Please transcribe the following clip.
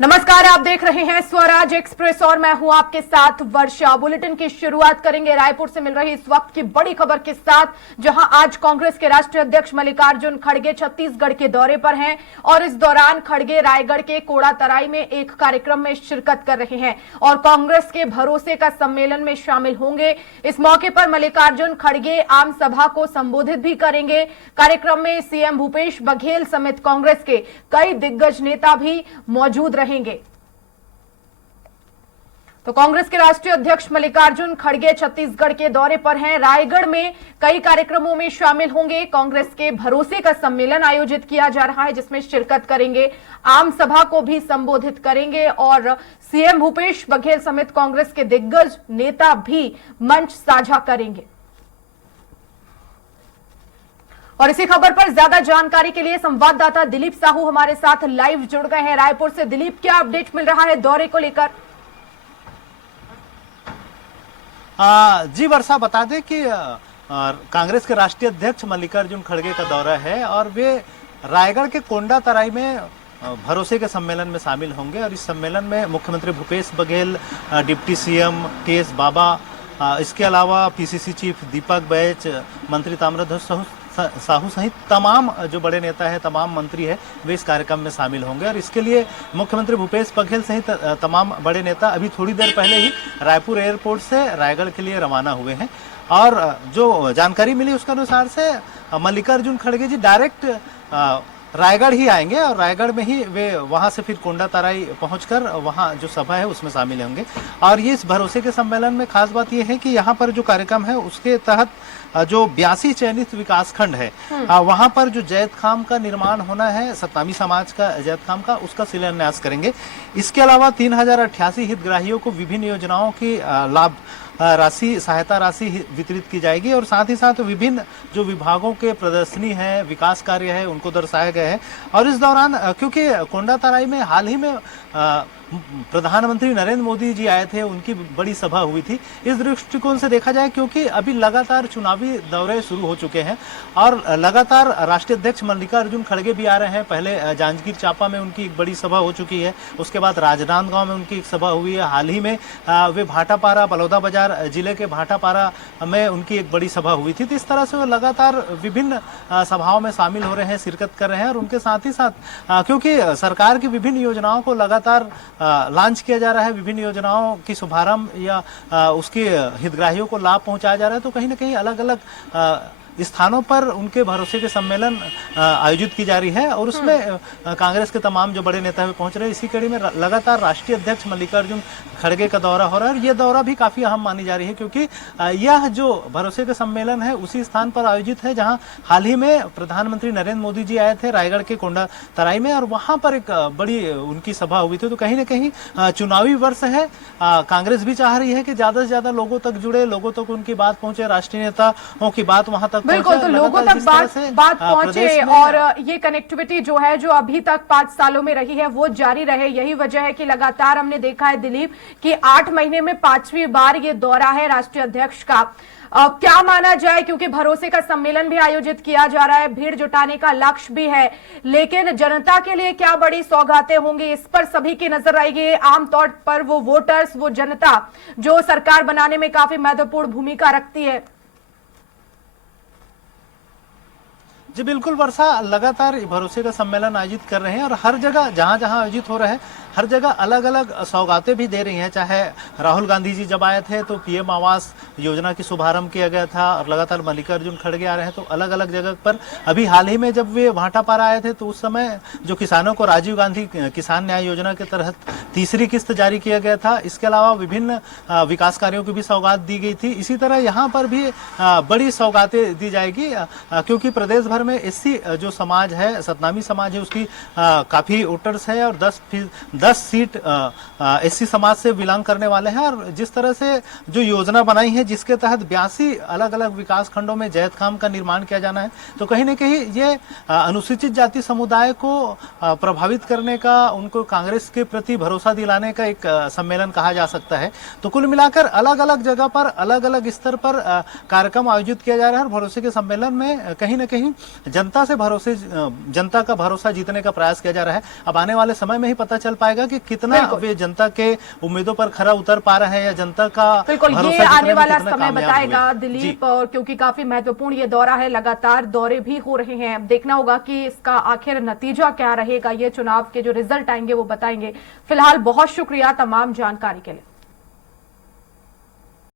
नमस्कार, आप देख रहे हैं स्वराज एक्सप्रेस और मैं हूं आपके साथ वर्षा। बुलेटिन की शुरुआत करेंगे रायपुर से मिल रही इस वक्त की बड़ी खबर के साथ, जहां आज कांग्रेस के राष्ट्रीय अध्यक्ष मल्लिकार्जुन खड़गे छत्तीसगढ़ के दौरे पर हैं और इस दौरान खड़गे रायगढ़ के कोड़ातराई में एक कार्यक्रम में शिरकत कर रहे हैं और कांग्रेस के भरोसे का सम्मेलन में शामिल होंगे। इस मौके पर मल्लिकार्जुन खड़गे आम सभा को संबोधित भी करेंगे। कार्यक्रम में सीएम भूपेश बघेल समेत कांग्रेस के कई दिग्गज नेता भी मौजूद रहेंगे। तो कांग्रेस के राष्ट्रीय अध्यक्ष मल्लिकार्जुन खड़गे छत्तीसगढ़ के दौरे पर हैं। रायगढ़ में कई कार्यक्रमों में शामिल होंगे। कांग्रेस के भरोसे का सम्मेलन आयोजित किया जा रहा है जिसमें शिरकत करेंगे, आम सभा को भी संबोधित करेंगे और सीएम भूपेश बघेल समेत कांग्रेस के दिग्गज नेता भी मंच साझा करेंगे। और इसी खबर पर ज्यादा जानकारी के लिए संवाददाता दिलीप साहू हमारे साथ लाइव जुड़ गए हैं रायपुर से। दिलीप, क्या अपडेट मिल रहा है दौरे को लेकर? जी वर्षा, बता दें कि कांग्रेस के राष्ट्रीय अध्यक्ष मल्लिकार्जुन खड़गे का दौरा है और वे रायगढ़ के कोंडातराई में भरोसे के सम्मेलन में शामिल होंगे। और इस सम्मेलन में मुख्यमंत्री Bhupesh Baghel, deputy CM TS Baba, इसके अलावा पीसीसी चीफ दीपक बैच, मंत्री ताम्रध्वज साहू सहित तमाम जो बड़े नेता है, तमाम मंत्री है, वे इस कार्यक्रम में शामिल होंगे। और इसके लिए मुख्यमंत्री भूपेश बघेल सहित तमाम बड़े नेता अभी थोड़ी देर पहले ही रायपुर एयरपोर्ट से रायगढ़ के लिए रवाना हुए हैं। और जो जानकारी मिली उसके अनुसार से मल्लिकार्जुन खड़गे जी डायरेक्ट रायगढ़ ही आएंगे और रायगढ़ में ही वे वहां से फिर कोंडातराई पहुंचकर वहां जो सभा है उसमें शामिल होंगे। और ये इस भरोसे के सम्मेलन में खास बात यह है कि यहाँ पर जो कार्यक्रम है उसके तहत जो 82 चयनित विकास खंड है वहां पर जो जैत खाम का निर्माण होना है, सतनामी समाज का जैत खाम का, उसका शिलान्यास करेंगे। इसके अलावा 3088 हितग्राहियों को विभिन्न योजनाओं की लाभ राशि, सहायता राशि वितरित की जाएगी। और साथ ही साथ विभिन्न जो विभागों के प्रदर्शनी है, विकास कार्य है, उनको दर्शाया गया है। और इस दौरान क्योंकि कोंडातराई में हाल ही में प्रधानमंत्री नरेंद्र मोदी जी आए थे, उनकी बड़ी सभा हुई थी। इस दृष्टिकोण से देखा जाए, क्योंकि अभी लगातार चुनावी दौरे शुरू हो चुके हैं और लगातार राष्ट्रीय अध्यक्ष मल्लिकार्जुन खड़गे भी आ रहे हैं। पहले जांजगीर चांपा में उनकी एक बड़ी सभा हो चुकी है, उसके बाद राजनांदगांव में उनकी एक सभा हुई है। हाल ही में वे भाटापारा, बलौदाबाजार जिले के भाटापारा में उनकी एक बड़ी सभा हुई थी। तो इस तरह से वो लगातार विभिन्न सभाओं में शामिल हो रहे हैं, शिरकत कर रहे हैं। और उनके साथ ही साथ क्योंकि सरकार की विभिन्न योजनाओं को लगातार लॉन्च किया जा रहा है, विभिन्न योजनाओं की शुभारंभ या उसके हितग्राहियों को लाभ पहुंचाया जा रहा है, तो कहीं ना कहीं अलग अलग स्थानों पर उनके भरोसे के सम्मेलन आयोजित की जा रही है। और उसमें कांग्रेस के तमाम जो बड़े नेता पहुंच रहे हैं। इसी कड़ी में लगातार राष्ट्रीय अध्यक्ष मल्लिकार्जुन खड़गे का दौरा हो रहा है और ये दौरा भी काफी अहम मानी जा रही है, क्योंकि यह जो भरोसे का सम्मेलन है उसी स्थान पर आयोजित है जहां हाल ही में प्रधानमंत्री नरेंद्र मोदी जी आए थे रायगढ़ के कोंडातराई में और वहां पर एक बड़ी उनकी सभा हुई थी। तो कहीं ना कहीं चुनावी वर्ष है, कांग्रेस भी चाह रही है कि ज्यादा से ज्यादा लोगों तक जुड़े, लोगों तक उनकी बात पहुंचे, राष्ट्रीय नेताओं की बात वहां तक बिल्कुल, तो लोगों तक बात पहुंचे और ये कनेक्टिविटी जो है, जो अभी तक 5 सालों में रही है, वो जारी रहे। यही वजह है कि लगातार हमने देखा है दिलीप कि 8 महीने में 5वीं बार ये दौरा है राष्ट्रीय अध्यक्ष का। क्या माना जाए, क्योंकि भरोसे का सम्मेलन भी आयोजित किया जा रहा है, भीड़ जुटाने का लक्ष्य भी है, लेकिन जनता के लिए क्या बड़ी सौगातें होंगी, इस पर सभी की नजर रहेगी। आमतौर पर वो वोटर्स, वो जनता जो सरकार बनाने में काफी महत्वपूर्ण भूमिका रखती है। जी बिल्कुल वर्षा, लगातार भरोसे का सम्मेलन आयोजित कर रहे हैं और हर जगह जहां जहां आयोजित हो रहा है हर जगह अलग अलग सौगातें भी दे रही हैं। चाहे राहुल गांधी जी जब आए थे तो पीएम आवास योजना की शुभारंभ किया गया था और लगातार मल्लिकार्जुन खड़गे आ रहे हैं तो अलग अलग जगह पर। अभी हाल ही में जब वे भाटापारा आए थे तो उस समय जो किसानों को राजीव गांधी किसान न्याय योजना के तहत तीसरी किस्त जारी किया गया था। इसके अलावा विभिन्न विकास कार्यों की भी सौगात दी गई थी। इसी तरह यहाँ पर भी बड़ी सौगातें दी जाएगी, क्योंकि प्रदेश भर में एससी जो समाज है, सतनामी समाज है, उसकी काफी वोटर्स है और 10 सीट एससी समाज से बिलोंग करने वाले हैं। और जिस तरह से जो योजना बनाई है जिसके तहत 82 अलग अलग विकास खंडों में जैत खाम का निर्माण किया जाना है, तो कहीं ना कहीं ये अनुसूचित जाति समुदाय को प्रभावित करने का, उनको कांग्रेस के प्रति भरोसा दिलाने का एक सम्मेलन कहा जा सकता है। तो कुल मिलाकर अलग अलग जगह पर अलग अलग स्तर पर कार्यक्रम आयोजित किया जा रहा है और भरोसे के सम्मेलन में कहीं ना कहीं जनता का भरोसा जीतने का प्रयास किया जा रहा है। अब आने वाले समय में ही पता चल पाएगा पाएगा कि कितना वे जनता के उम्मीदों पर खरा उतर पा रहे हैं या जनता का बिल्कुल, ये भरोसा आने जीतने में वाला कितना समय कामयाब बताएगा हुए। दिलीप, और क्योंकि काफी महत्वपूर्ण ये दौरा है, लगातार दौरे भी हो रहे हैं। अब देखना होगा कि इसका आखिर नतीजा क्या रहेगा, ये चुनाव के जो रिजल्ट आएंगे वो बताएंगे। फिलहाल बहुत शुक्रिया तमाम जानकारी के लिए।